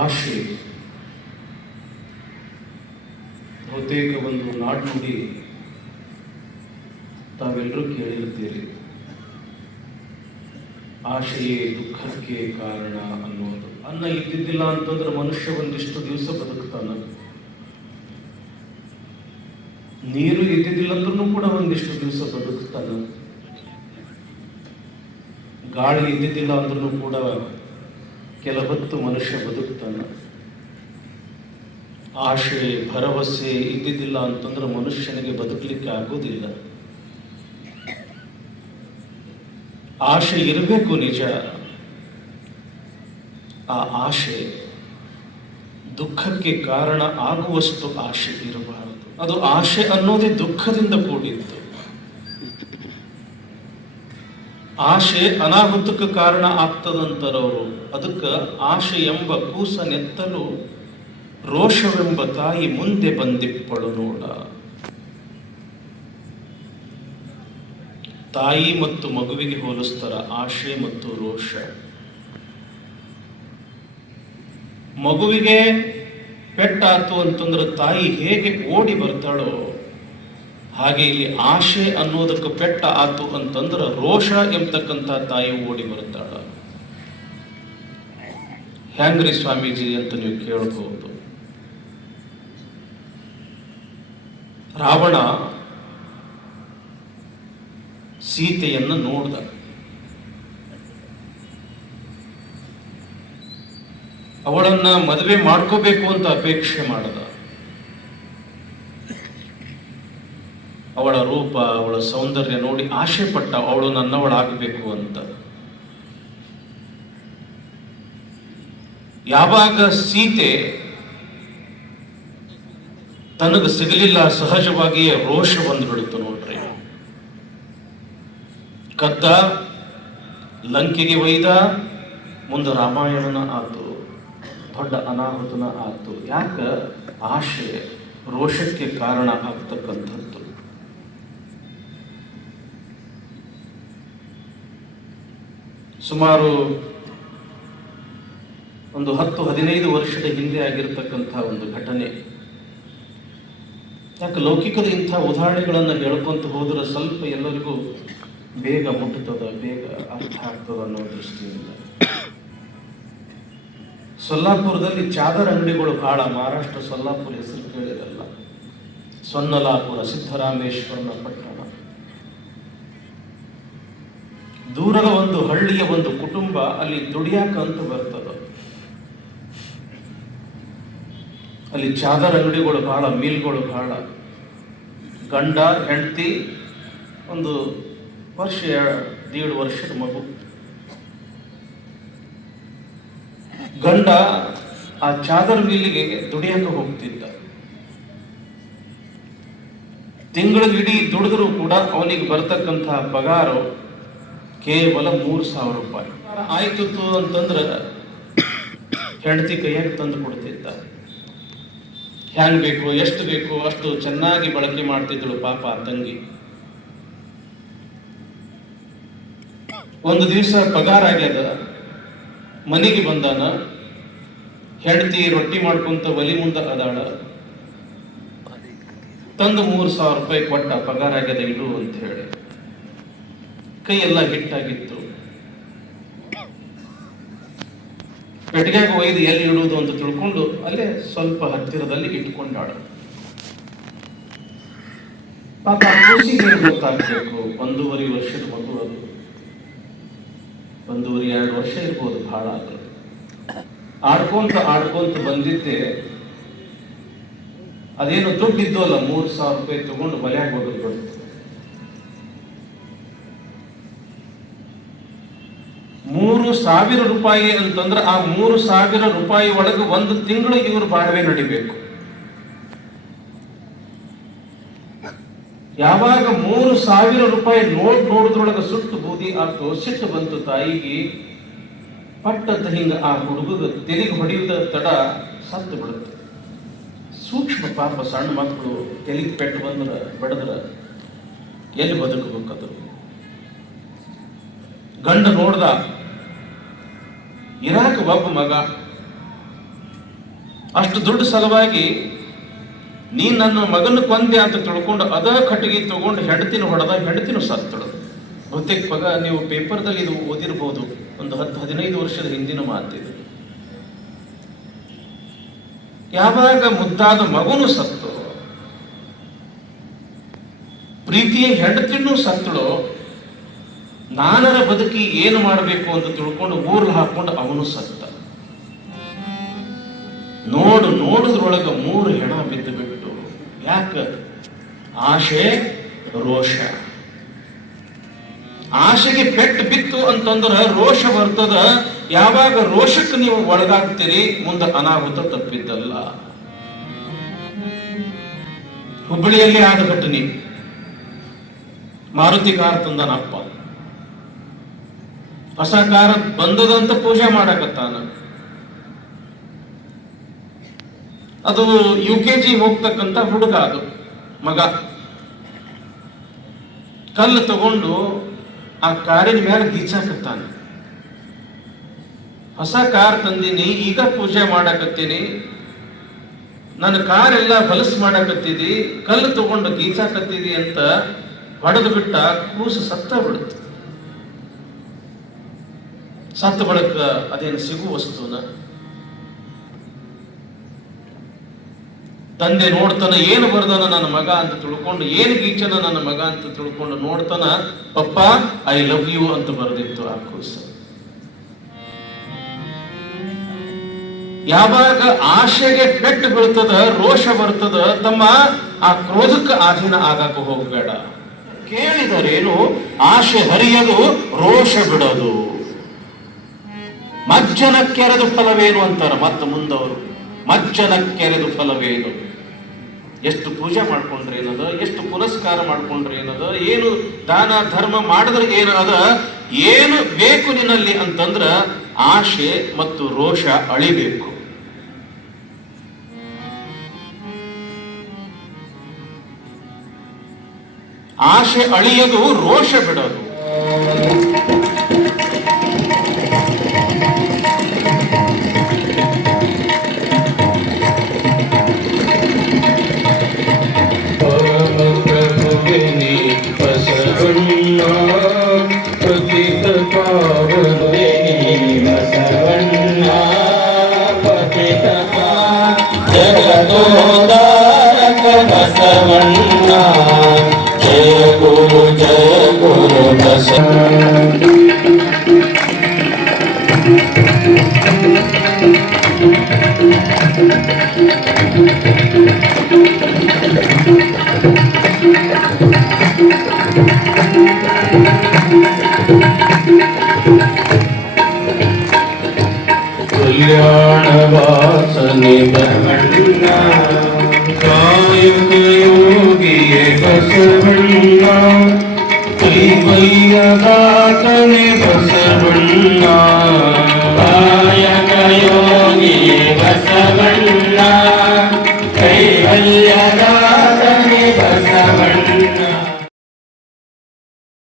ಆಶೆ ಬಹುತೇಕ ಒಂದು ನಾಡ್ನುಡಿ ತಾವೆಲ್ಲರೂ ಕೇಳಿರುತ್ತೀರಿ. ಆಶೆಯೇ ದುಃಖಕ್ಕೆ ಕಾರಣ ಅನ್ನೋದು ಅನ್ನ ಇದ್ದಿದ್ದಿಲ್ಲ ಅಂತಂದ್ರೆ ಮನುಷ್ಯ ಒಂದಿಷ್ಟು ದಿವಸ ಬದುಕ್ತಾನ. ನೀರು ಇದ್ದಿದ್ದಿಲ್ಲ ಅಂದ್ರೂ ಕೂಡ ಒಂದಿಷ್ಟು ದಿವಸ ಬದುಕ್ತಾನ. ಗಾಳಿ ಇದ್ದಿದ್ದಿಲ್ಲ ಅಂದ್ರೂ ಕೂಡ ಕೆಲ ಹೊತ್ತು ಮನುಷ್ಯ ಬದುಕ್ತಾನ. ಆಶೆ, ಭರವಸೆ ಇದ್ದಿದ್ದಿಲ್ಲ ಅಂತಂದ್ರೆ ಮನುಷ್ಯನಿಗೆ ಬದುಕಲಿಕ್ಕೆ ಆಗೋದಿಲ್ಲ. ಆಶೆ ಇರಬೇಕು ನಿಜ. ಆ ಆಶೆ ದುಃಖಕ್ಕೆ ಕಾರಣ ಆಗುವಷ್ಟು ಆಶೆ ಇರಬಾರದು. ಅದು ಆಶೆ ಅನ್ನೋದೇ ದುಃಖದಿಂದ ಕೂಡಿತ್ತು ಆಶೆ ಅನಾಹುತಕ್ಕೆ ಕಾರಣ ಆಗ್ತದಂತಾರವರು, ಅದಕ್ಕೆ ಆಶೆ ಎಂಬ ಕೂಸ ನೆತ್ತಲು ರೋಷವೆಂಬ ತಾಯಿ ಮುಂದೆ ಬಂದಿಪ್ಪಳು ನೋಡ. ತಾಯಿ ಮತ್ತು ಮಗುವಿಗೆ ಹೋಲಿಸ್ತಾರ, ಆಶೆ ಮತ್ತು ರೋಷ. ಮಗುವಿಗೆ ಪೆಟ್ಟಾತು ಅಂತಂದ್ರೆ ತಾಯಿ ಹೇಗೆ ಓಡಿ ಬರ್ತಾಳೋ ಹಾಗೆ ಇಲ್ಲಿ ಆಶೆ ಅನ್ನೋದಕ್ಕೆ ಪೆಟ್ಟ ಆತು ಅಂತಂದ್ರೆ ರೋಷ ಎಂಬತಕ್ಕಂಥ ತಾಯಿ ಓಡಿ ಬರುತ್ತಾಳ. ಹ್ಯಾಂಗ್ರಿ ಸ್ವಾಮೀಜಿ ಅಂತ ನೀವು ಕೇಳಬಹುದು ರಾವಣ ಸೀತೆಯನ್ನು ನೋಡ್ದ. ಅವಳನ್ನ ಮದುವೆ ಮಾಡ್ಕೋಬೇಕು ಅಂತ ಅಪೇಕ್ಷೆ ಮಾಡದ. ಅವಳ ರೂಪ, ಅವಳ ಸೌಂದರ್ಯ ನೋಡಿ ಆಶೆ ಪಟ್ಟ ಅವಳು ನನ್ನವಳಾಗಬೇಕು ಅಂತ. ಯಾವಾಗ ಸೀತೆ ತನಗೆ ಸಿಗಲಿಲ್ಲ, ಸಹಜವಾಗಿಯೇ ರೋಷ ಬಂದ್ಬಿಡುತ್ತು ನೋಡ್ರಿ. ಕದ್ದ, ಲಂಕೆಗೆ ಒಯ್ದ, ಮುಂದೆ ರಾಮಾಯಣನ ಆತು, ದೊಡ್ಡ ಅನಾಹುತನ ಆತು. ಯಾಕ? ಆಶೆ ರೋಷಕ್ಕೆ ಕಾರಣ ಆಗ್ತಕ್ಕಂಥದ್ದು. ಸುಮಾರು ಒಂದು ಹತ್ತು, ಹದಿನೈದು ವರ್ಷದ ಹಿಂದೆ ಆಗಿರತಕ್ಕಂಥ ಒಂದು ಘಟನೆ. ಯಾಕೆ ಲೌಕಿಕದ ಇಂಥ ಉದಾಹರಣೆಗಳನ್ನು ಹೇಳ್ಕೊಂತ ಹೋದ್ರೆ ಸ್ವಲ್ಪ ಎಲ್ಲರಿಗೂ ಬೇಗ ಮುಟ್ಟುತ್ತದ, ಬೇಗ ಅರ್ಥ ಆಗ್ತದ ಅನ್ನೋ ದೃಷ್ಟಿಯಿಂದ. ಸೊಲ್ಲಾಪುರದಲ್ಲಿ ಚಾದರ್ ಅಂಗಡಿಗಳು ಬಹಳ, ಮಹಾರಾಷ್ಟ್ರ ಸೊಲ್ಲಾಪುರ ಹೆಸರು ಕೇಳಿದಲ್ಲ. ಸೊನ್ನಲಾಪುರ ಸಿದ್ದರಾಮೇಶ್ವರನ ಪಟ್ಟಣ. ದೂರದ ಒಂದು ಹಳ್ಳಿಯ ಒಂದು ಕುಟುಂಬ ಅಲ್ಲಿ ದುಡಿಯಾಕ ಅಂತ ಬರ್ತದ. ಅಲ್ಲಿ ಚಾದರ್ ಅಂಗಡಿಗಳು ಬಹಳ, ಮೀಲ್ಗಳು ಬಹಳ. ಗಂಡ, ಹೆಂಡತಿ, ಒಂದು ವರ್ಷ ದೇಡು ವರ್ಷದ ಮಗು. ಗಂಡ ಆ ಚಾದರ್ ಮೀಲಿಗೆ ದುಡಿಯಕ್ಕೆ ಹೋಗ್ತಿದ್ದ. ತಿಂಗಳಿಗಿಡೀ ದುಡಿದ್ರೂ ಕೂಡ ಅವನಿಗೆ ಬರ್ತಕ್ಕಂತಹ ಪಗಾರ ಕೇವಲ ಮೂರು ಸಾವಿರ ರೂಪಾಯಿ. ಆಯ್ತು ಅಂತಂದ್ರೆ ಹೆಂಡತಿ ಕೈಯಾಗ ತಂದು ಕೊಡ್ತಿದ್ದ. ಹ್ಯಾಂಗ್ ಬೇಕು, ಎಷ್ಟು ಬೇಕು, ಅಷ್ಟು ಚೆನ್ನಾಗಿ ಬಳಕೆ ಮಾಡ್ತಿದ್ದಳು ಪಾಪ ತಂಗಿ. ಒಂದು ದಿವಸ ಪಗಾರ ಆಗ್ಯದ. ಮನೆಗೆ ಬಂದಾನ. ಹೆಂಡತಿ ರೊಟ್ಟಿ ಮಾಡ್ಕೊಂತ ಒಲಿ ಮುಂದ ಅದಾಳ. ತಂದು ಮೂರು ಸಾವಿರ ರೂಪಾಯಿ ಕೊಟ್ಟ, ಪಗಾರ ಆಗ್ಯದ ಇಡು ಅಂತ ಹೇಳಿ. ಕೈ ಎಲ್ಲ ಹಿಟ್ಟಾಗಿತ್ತು. ಪೆಟ್ಟಿಗೆಗೆ ಒಯ್ದು ಎಲ್ಲಿ ಇಡುವುದು ಅಂತ ತಿಳ್ಕೊಂಡು ಅಲ್ಲೇ ಸ್ವಲ್ಪ ಹತ್ತಿರದಲ್ಲಿ ಇಟ್ಕೊಂಡಾಡು ಪಾಪ ಖುಷಿಗೆ ಗೊತ್ತಾಗಬೇಕು? ಒಂದೂವರೆ ವರ್ಷದ ಮಗು ಅದು. ಒಂದೂವರೆ ಎರಡು ವರ್ಷ ಇರ್ಬೋದು ಬಹಳ ಅದು ಆಡ್ಕೊಂತ ಆಡ್ಕೊಂತ ಬಂದಿದ್ದೆ. ಅದೇನು ದುಡ್ಡು ಇದ್ದಲ್ಲ ಮೂರು ಸಾವಿರ ರೂಪಾಯಿ ತಗೊಂಡು ಮನ್ಯಾಗ ಹೋಗೋದು ಮೂರು ಸಾವಿರ ರೂಪಾಯಿ ಅಂತಂದ್ರೆ ಆ ಮೂರು ಸಾವಿರ ರೂಪಾಯಿ ಒಳಗೆ ಒಂದು ತಿಂಗಳು ಇವರು ಬಾಳ್ವೆ ನಡಿಬೇಕು. ಯಾವಾಗ ಮೂರು ಸಾವಿರ ರೂಪಾಯಿ ನೋಡ್ ನೋಡಿದ್ರೊಳಗೆ ಸುಟ್ಟು ಬೂದಿ ಆತು ಸಿಟ್ಟು ಬಂತು ತಾಯಿಗೆ ಪಟ್ಟಂತ ಹಿಂಗ ಆ ಹುಡುಗಗ ತೆಲಿಗೆ ಹೊಡೆಯುವುದ ತಡ ಸತ್ತು ಬಿಡುತ್ತೆ. ಸೂಕ್ಷ್ಮ ಪಾಪ ಸಣ್ಣ ಮಕ್ಕಳು ತೆಲಿಗೆ ಪೆಟ್ಟು ಬಂದ್ರೆ, ಬಡದ್ರ ಎಲ್ಲಿ ಬದುಕಬೇಕದು? ಗಂಡ ನೋಡ್ದ ಇರಾಕ ಒಬ್ಬ ಮಗ. ಅಷ್ಟು ದೊಡ್ಡ ಸಲುವಾಗಿ ನೀ ನನ್ನ ಮಗನ ಕೊಂದೆ ಅಂತ ತಿಳ್ಕೊಂಡು ಅದ ಕಟ್ಟಿಗೆ ತಗೊಂಡು ಹೆಂಡತಿನ ಹೊಡೆದ ಹೆಂಡತಿನ ಸತ್ತಳು ಬಹುತೇಕ ಮಗ ನೀವು ಪೇಪರ್ದಲ್ಲಿ ಇದು ಓದಿರ್ಬೋದು. ಒಂದು ಹತ್ತು ಹದಿನೈದು ವರ್ಷದ ಹಿಂದಿನ ಮಾತಿದೆ ಯಾವಾಗ ಮುದ್ದಾದ ಮಗುನು ಸತ್ತು ಪ್ರೀತಿಯ ಹೆಂಡತಿನೂ ಸತ್ತಳು ನಾನರ ಬದುಕಿ ಏನು ಮಾಡಬೇಕು ಅಂತ ತಿಳ್ಕೊಂಡು ಊರ್ಲು ಹಾಕೊಂಡು ಅವನು ಸತ್ತ. ನೋಡು, ನೋಡುದ್ರೊಳಗ ಮೂರು ಹೆಣ ಬಿದ್ದು ಬಿಟ್ಟು ಯಾಕ? ಆಶೆ, ರೋಷ. ಆಶೆಗೆ ಪೆಟ್ಟು ಬಿತ್ತು ಅಂತಂದ್ರ ರೋಷ ಬರ್ತದ. ಯಾವಾಗ ರೋಷಕ್ಕೆ ನೀವು ಒಳಗಾಗ್ತೀರಿ? ಮುಂದೆ ಅನಾಹುತ ತಪ್ಪಿದ್ದಲ್ಲ. ಹುಬ್ಬಳ್ಳಿಯಲ್ಲಿ ಆದ ಘಟನೆ ಮಾರುತಿ ಕಾರ್ ತಂದನಪ್ಪ. ಹೊಸ ಕಾರ ಬಂದದಂತ ಪೂಜೆ ಮಾಡಕತ್ತಾನ ಅದು ಯು ಕೆ ಜಿ ಹೋಗ್ತಕ್ಕಂತ ಹುಡುಗ ಅದು, ಮಗ. ಕಲ್ಲು ತಗೊಂಡು ಆ ಕಾರಿನ ಮೇಲೆ ಗೀಚಾಕತ್ತಾನ. ಹೊಸ ಕಾರ್ ತಂದೀನಿ, ಈಗ ಪೂಜೆ ಮಾಡಕತ್ತೀನಿ. ನನ್ನ ಕಾರ್ ಎಲ್ಲ ಹೊಲಸು ಮಾಡಕತ್ತಿದಿ, ಕಲ್ಲು ತಗೊಂಡು ಗೀಚಾಕತ್ತಿದಿ ಅಂತ ಹೊಡೆದು ಬಿಟ್ಟ ಕೂಸು ಸತ್ತ ಬಿಡುತ್ತೆ. ಸತ್ತ ಬಳಕ ಅದೇನು ಸಿಗುವ ವಸ್ತುನ ತಂದೆ ನೋಡ್ತಾನ, ಏನು ಬರ್ದಾನ ನನ್ನ ಮಗ ಅಂತ ತಿಳ್ಕೊಂಡು, ಏನು ಗೀಚನ ನನ್ನ ಮಗ ಅಂತ ತಿಳ್ಕೊಂಡು ನೋಡ್ತಾನ, ಪಪ್ಪ ಐ ಲವ್ ಯು ಅಂತ ಬರೆದಿತ್ತು ಆ ಕೂಸು ಯಾವಾಗ ಆಶೆಗೆ ಪೆಟ್ಟು ಬೀಳ್ತದ, ರೋಷ ಬರ್ತದ, ತಮ್ಮ ಆ ಕ್ರೋಧಕ್ಕೆ ಅಧೀನ ಆಗಕ್ಕೆ ಹೋಗಬೇಡ. ಕೇಳಿದರೇನು, ಆಶೆ ಹರಿಯದು, ರೋಷ ಬಿಡೋದು. ಮಜ್ಜನ ಕೆರೆದು ಫಲವೇನು ಅಂತಾರೆ? ಮತ್ತೆ ಮುಂದವರು, ಮಜ್ಜನ ಕೆರೆದು ಫಲವೇನು? ಎಷ್ಟು ಪೂಜೆ ಮಾಡ್ಕೊಂಡ್ರೆ ಏನದ? ಎಷ್ಟು ಪುರಸ್ಕಾರ ಮಾಡ್ಕೊಂಡ್ರೆ ಏನದ? ಏನು ದಾನ, ಧರ್ಮ ಮಾಡಿದ್ರೆ ಏನು ಅದ ಏನು ಬೇಕು ನಿನ್ನಲ್ಲಿ ಅಂತಂದ್ರ ಆಶೆ ಮತ್ತು ರೋಷ ಅಳಿಬೇಕು. ಆಶೆ ಅಳಿಯದು, ರೋಷ ಬಿಡೋದು. கல்யாண வாசனை பகவன் காயும் बस भाबियदातने बस।